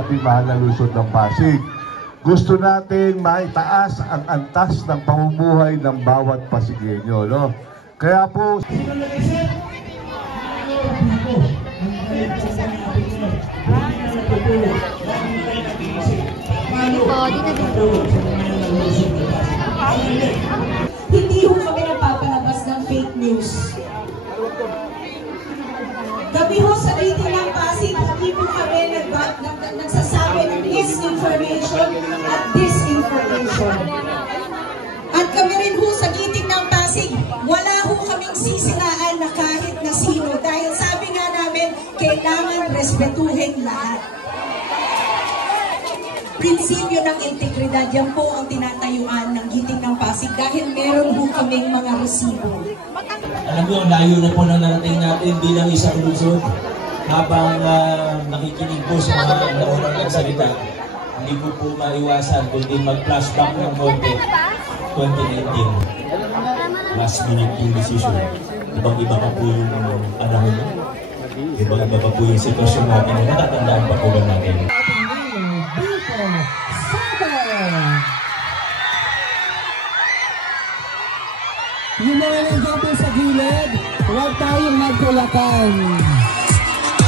ating mahal na lungsod ng Pasig. Gusto nating maitaas ang antas ng pamumuhay ng bawat Pasigueño, no? Kaya po hindi ho kami nagpapalabas ng fake news. Gabi ho sa rating ng Pasig, hindi po kami nagsasabi ng misinformation at disinformation. At kami rin ho sa giting ng Pasig, wala ho kaming sisiraan na kahit na sino. Dahil sabi nga namin, kailangan respetuhin lahat. Prinsipyo ng integridad, yan po ang tinatayuan ng giting ng Pasig dahil meron ho kaming mga resibo. Alam mo, layo na po na narating natin bilang isang lungsod. Habang nakikinig po sa mga naunang nagsalita, hindi ko po maiwasan kundi mag-flashback ng konti. 2019, last minute yung decision. Ibang-iba pa po yung panahon. Ibang-iba pa po yung sitwasyon natin. Natatandaan pa po ba natin? Yung mga nandiyan po sa gilid, huwag tayong magkulakan.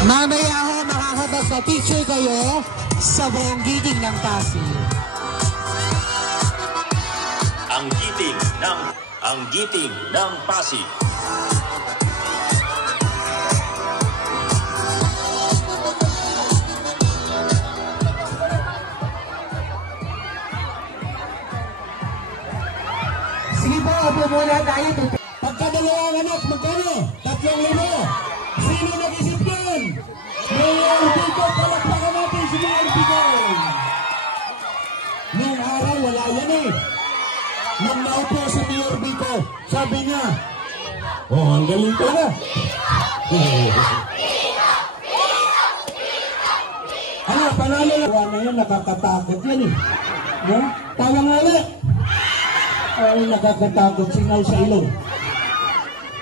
Mamaya ho, makakabas na picture kayo sa buong giting ng Pasig. Ang giting ng Pasig. Sige po, upo muna tayo. Pagkadalawang anak, magkano? 3,000. Sino nag-isip yun? Mayor Vico, palakpakan natin si Mayor Vico. Noong araw, wala yan eh. Nang naupo si Mayor Vico, sabi niya, oh, ang galing ka na. Ano, panalo na. Wala na yan, nakakatakot yan eh. No? Tawa nga ulit. Ay, nakakatakot, singaw sa ilong.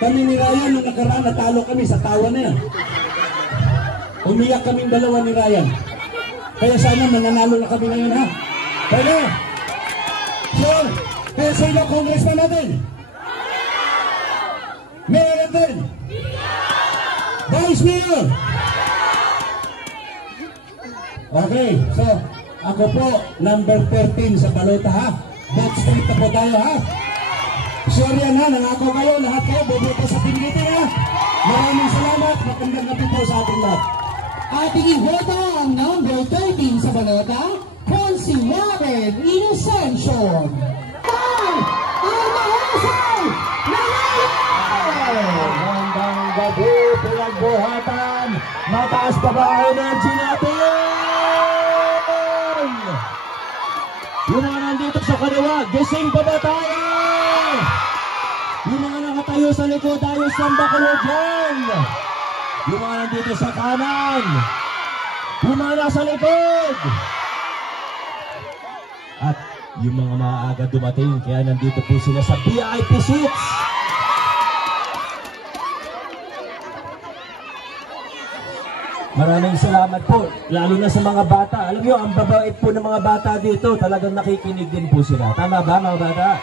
Kami ni Ryan, nung nakaraan, natalo kami sa tawa na yan. Umiyak kaming dalawa ni Ryan. Kaya sana mananalo na kami ngayon, ha? Pwede? Sure? Kaya sa ilang congressman natin? Mayor natin? Vice Mayor? Okay, so, ako po, number 13 sa balota, ha? Vote straight na po tayo, ha? Sure yan, ha? Nangako kayo, lahat kayo, boboto sa pingitin, ha? Maraming salamat, magandang gabi po sa ating lahat. Ating iboto ang number 13 sa balota, Consi Warren Inocencio. Magandang gabi, pinagbuhatan, mataas pa ba ang energy natin? Yung mga nandito sa kaliwa, gising pa ba tayo? Yung mga nakatayo sa likod, ayos lang ba kayo dyan? Yung mga nandito sa kanan, yung mga nasa likod. At yung mga maaga dumating, kaya nandito po sila sa VIP seats. Maraming salamat po, lalo na sa mga bata. Alam nyo, ang babait po ng mga bata dito, talagang nakikinig din po sila. Tama ba mga bata?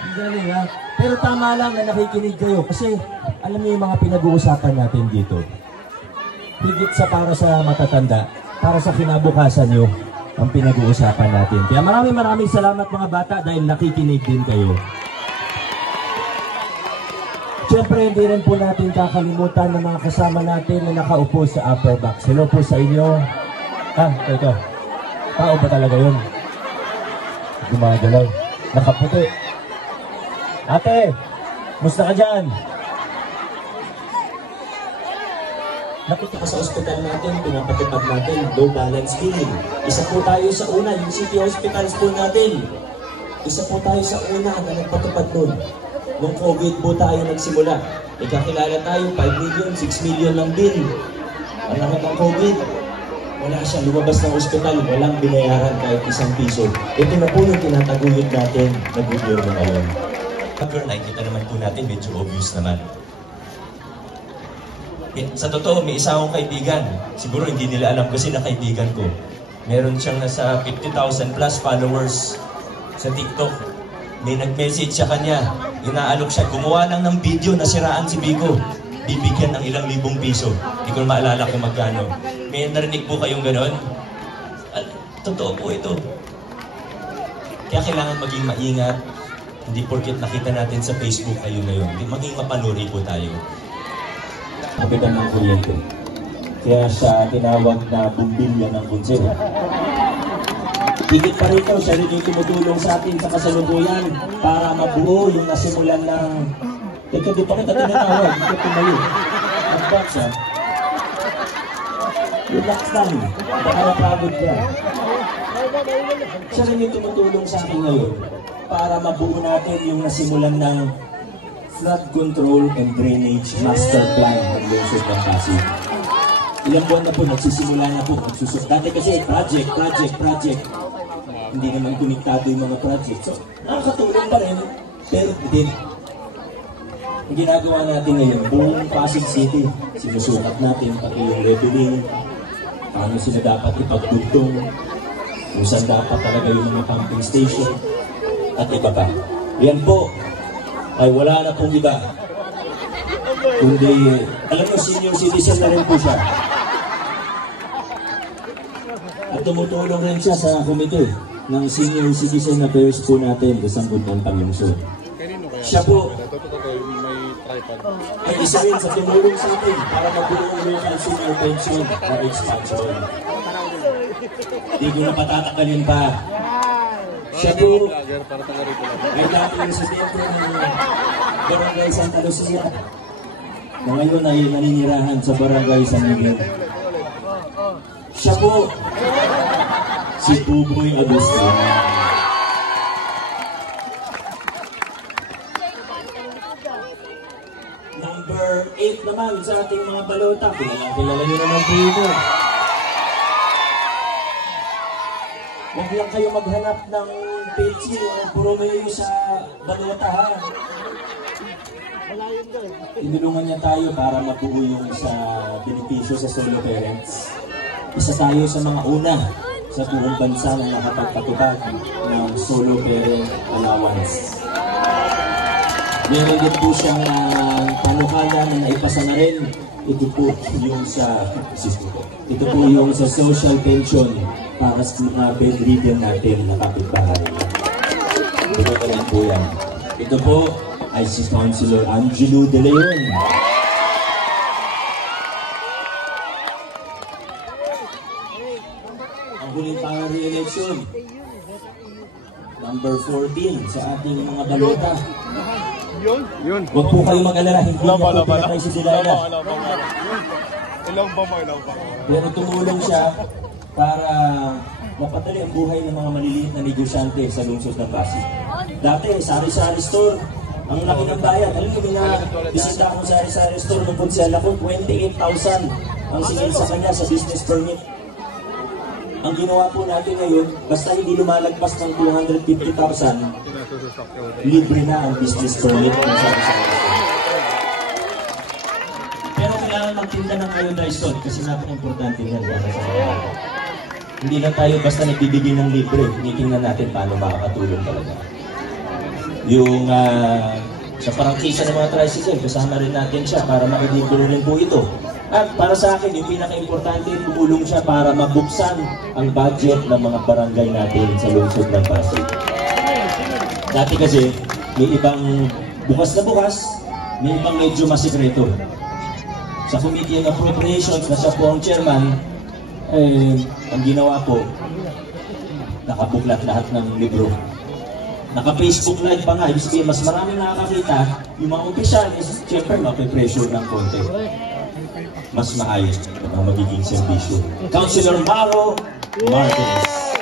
Ang galing ha? Pero tama lang na nakikinig kayo kasi alam niyo yung mga pinag-uusapan natin dito. Higit sa para sa matatanda, para sa kinabukasan nyo ang pinag-uusapan natin. Kaya maraming salamat mga bata dahil nakikinig din kayo. Siyempre, hindi rin po natin kakalimutan ng mga kasama natin na nakaupo sa upper box. Hello po sa inyo. Ito. Tao ba talaga yun? Gumagalaw. Nakaputi. Ate, musta ka dyan? Nakita ko sa ospital natin, pinapatupad natin, low balance feeling. Isa po tayo sa una, yung city hospitals po natin. Isa po tayo sa una na nagpatupad nun. Nung COVID po tayo nagsimula. Ikakilala tayo, 5 million, 6 million lang din. Ang nakita ng COVID, wala siya, lumabas ng ospital, walang binayaran kahit ₱1. Ito na po yung tinataguyod natin na gobyerno ngayon. Nakikita naman po natin, medyo obvious naman. Sa totoo, may isa akong kaibigan. Siguro hindi nila alam kasi na kaibigan ko. Meron siyang nasa 50,000 plus followers sa TikTok. May nag-message sa kanya. Inaalok siya. Gumawa lang ng video na siraan si Bigo. Bibigyan ng ilang libong piso. Hindi ko maalala kung magkano. May narinig po kayong ganon? Totoo po ito. Kaya kailangan maging maingat. Hindi porket nakita natin sa Facebook kayo ngayon. Maging mapanuri po tayo. Kapitan ng kuryente. Kaya siya tinawag na bumbilya ng bunsil. Higit pa rito, siya rin yung tumutulong sa atin sa kasalukuyan para mabuo yung nasimulan ng... Teka, di pa kita tinatawag, hindi ka tumayo. Nag-box ha. Relax lang, baka napagod ka. Siya rin yung tumutulong sa atin ngayon para mabuo natin yung nasimulan ng flood control and drainage master plan ng lungsod ng Pasig. Ilang buwan na po, nagsisimula na po, nagsusok. Dati kasi project. Hindi naman konektado yung mga project. So, nakakatulong pa rin, pero din. Ang ginagawa natin ngayon, buong Pasig City, sinusukat natin, pati yung leveling, paano sila dapat ipagdugtong, kung saan dapat talaga yung mga pumping station, at iba pa. Yan po, ay wala na pong iba. Kundi, alam mo, senior citizen na rin po siya. At tumutulong rin siya sa komite ng Senior Citizen Affairs po natin sa Sangguniang Panlungsod. Siya po ay isa rin sa tumulong sa atin para mabuo ang local senior pension o expansion. Hindi ko na patatakalin pa. Siya po ay dating residente ng Barangay Santa Lucia na ngayon ay naninirahan sa Barangay San Miguel. Siya po, si Puboy Agustin. Number 8 naman sa ating mga balota. Kilala nyo naman po ito. Huwag lang kayo maghanap ng page o puro mayo sa balota ha. Tinulungan niya tayo para mabuo yung sa benepisyo sa solo parents. Isa tayo sa mga una sa buong bansa na nakapagpatupad ng solo parent allowance. Meron din po siyang panukala na naipasa na rin. Ito po yung sa social pension para sa mga bedridden natin na kapitbahay. Ito pa rin po yan. Ito po ay si Councilor Angelo De Leon. Ang huling pang-re-election, number 14 sa ating mga balota. Huwag po kayo mag-alala, hindi na po pinatay si Delilah. Pero tumulong siya para mapadali ang buhay ng mga maliliit na negosyante sa lungsod ng Pasig. Dati, sari-sari store, ang laki ng bayan. Alam mo na, bisita akong sari-sari store ng Punsela ko, 28,000 ang singil sa kanya sa business permit. Ang ginawa po natin ngayon, basta hindi lumalagpas ng 250,000, libre na ang business permit ng sari-sari store. Pero kailangan magtinda ng iodized salt kasi napaka-importante yan para sa mga. Hindi lang tayo basta nagbibigay ng libre, tinitingnan natin paano makakatulong talaga. Yung sa parangkisa ng mga tricycle, kasama rin natin siya para makidiburo rin po ito. At para sa akin, yung pinaka-importante, tumulong siya para mabuksan ang budget ng mga barangay natin sa lungsod ng Pasig. Dati kasi, may ibang bukas na bukas, may ibang medyo masikreto. Sa Committee on Appropriations, na siya po ang chairman, ang ginawa po, nakabuklat lahat ng libro. Naka-Facebook live pa nga, ibig sabihin, mas maraming nakakakita, yung mga opisyal, siyempre, mape-pressure ng konti. Mas maayos ang magiging servisyo. Councilor Maro Marquez.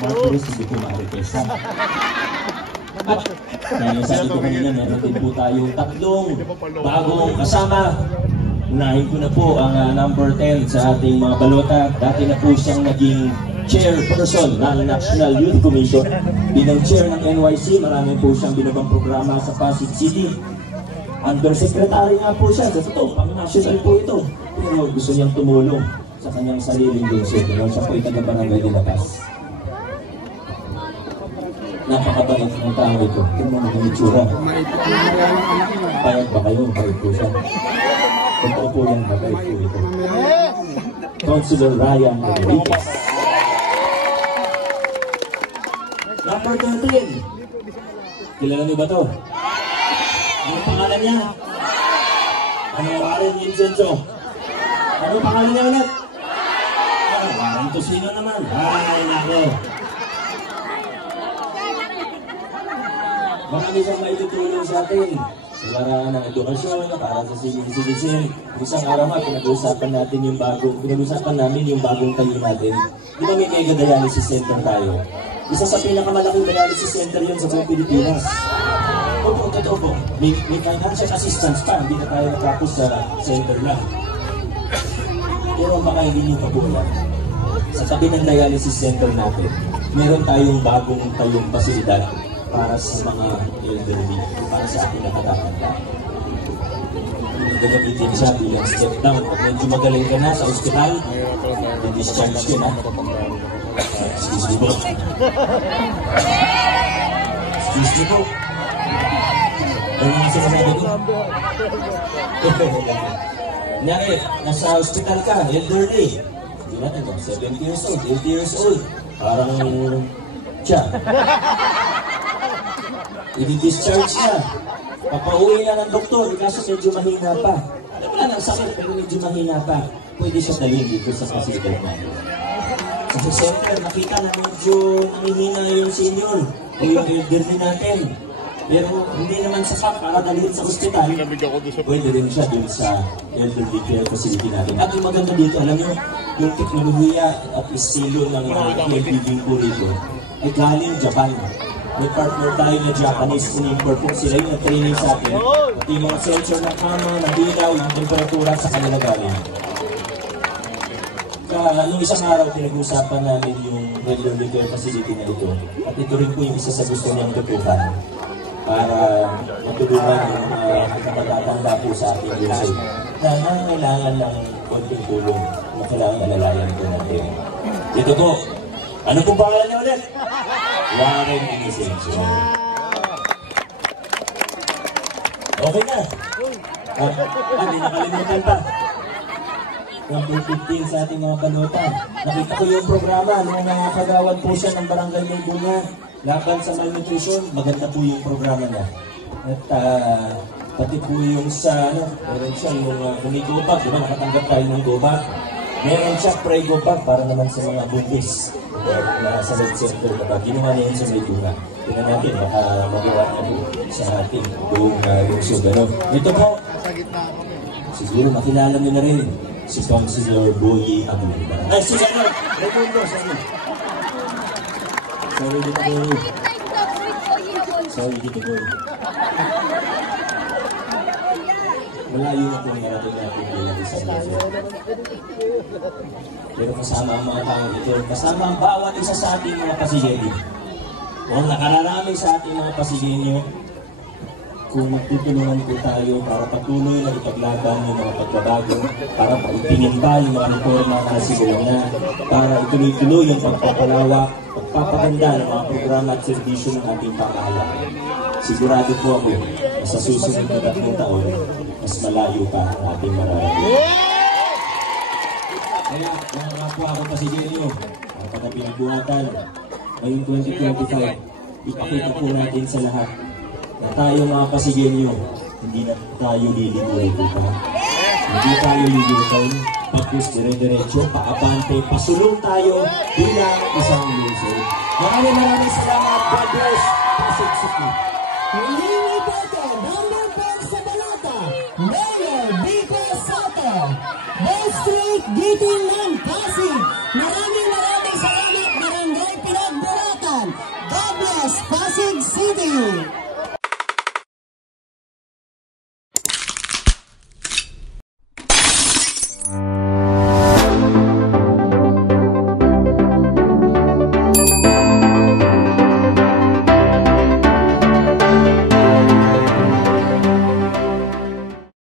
Marquez, hindi ko ma-request. At dahil sabi ko kanina, meron din po tayong tatlong bagong kasama. Unahin ko na po ang number 10 sa ating mga balota. Dati na po siyang naging chairperson ng National Youth Commission. Bilang chair ng NYC, marami po siyang binabang programa sa Pasig City. Undersecretary nga po siya. Sa totoo, pang-national po ito. Pero gusto niyang tumulong sa kanyang sariling lungsod. Siya po itaga Barangay de La Paz. Napakabait ng tao ito. Tingnan mo ang itsura. Payag ba kayo? Payag po siya. Totoo po yan, mabait po ito. Councilor Ryan Enriquez. Number 13. Kilala niyo ba ito? Anong pangalan niya? Anong pangalan niya, Vincenzo? Anong pangalan niya ulit? Parang Tosino naman. Ay, nako. Marami siyang maitutulong sa atin. Sa paraan ng edukasyon, para sa citizen. Isang araw nga, pinag-uusapan namin yung bagong tayo natin. Di ba may mega dialysis center tayo? Isa sa pinakamalaking dialysis center yun sa buong Pilipinas. Opo, totoo po. May financial assistance pa. Hindi na tayo natapos sa center lang. Pero baka hindi nyo kabulan. Sa tabi ng dialysis center natin, meron tayong bagong tayong pasilidad para sa mga elderly, para sa ating nakatatanda. Gagamitin siya bilang step down. Pag medyo magaling ka na sa ospital, discharge ka na. Excuse me po. Excuse me po. Ano nga sinasabi ko? Kunyari, nasa ospital ka, elderly. Hindi natin ito, 70 years old, 80 years old. Parang siya. I-discharge na. Papauwi na ng doktor, kaso medyo mahina pa. Alam mo na, sakit, pero medyo mahina pa. Pwede siya dalhin dito sa pasilidad natin. Kasi siyempre, nakita na medyo namihina yung senior o yung elderly natin. Pero hindi naman sapat para dalhin sa ospital. Pwede rin siya dun sa elderly care facility natin. At yung maganda dito, alam nyo, yung teknolohiya at estilo ng caregiving po rito ay galing Japan. May partner tayo na Japanese inimport po sila yung training sa atin. At yung mga sensor ng kama, ng ilaw, yung temperatura sa kanila galing. Nung isang araw, pinag-usapan namin yung elderly care facility na ito. At ito rin po yung isa sa gusto niyang tutukan para matulungan yung kapatatanda po sa ating lungsod na nangangailangan ng konting tulong na kailangan alalayan po natin. Ito po, ano pong pangalan niya ulit? Warren Inisencio. Okay na. Hindi nakalimutan pa. 2015 sa ating mga panutan. Nakita ko yung programa nung kagawad po siya ng Barangay Maybuna laban sa malnutrition. Maganda po yung programa niya. At pati po yung sa meron siya yung Gobag, di ba? Nakatanggap tayo ng Gobag. Meron siya pre-Gobag para naman sa mga buntis na sa health center kapag ginawa niya yun sa Maybuna. Tingnan natin, baka magawa na po sa ating buong lungsod. Ito po, siguro makilala niyo na rin si Councilor Boyi Aguilar. Ay, si Ano! Rekondo, sorry. Sorry, dito Boyi. Sorry, dito Boyi. Malayo na po narating natin bilang isang lungsod. Pero kasama ang mga tao ito, kasama ang bawat isa sa ating mga pasigenyo. Kung nakararami sa ating mga pasigenyo, kung magtutulungan po tayo para patuloy na ipaglaban yung mga pagbabago, para paipingin pa yung mga reforma na siguro na, para ituloy-tuloy yung pagpapalawa, pagpapaganda ng mga programa at servisyo ng ating pamahalaan. Sigurado po ako na sa susunod na 3 taon, mas malayo pa ang ating mararating. Kaya, mga kapwa ako pasigenyo, ang pagpapinabuhatan, ngayong 2025, ipakita po natin sa lahat na tayo mga pasigenyo, hindi na tayo lilito pa. Hindi tayo lilito, pagkus dire-diretso, paabante, pasulong tayo bilang isang lungsod. Maraming salamat. God bless. Pasig City.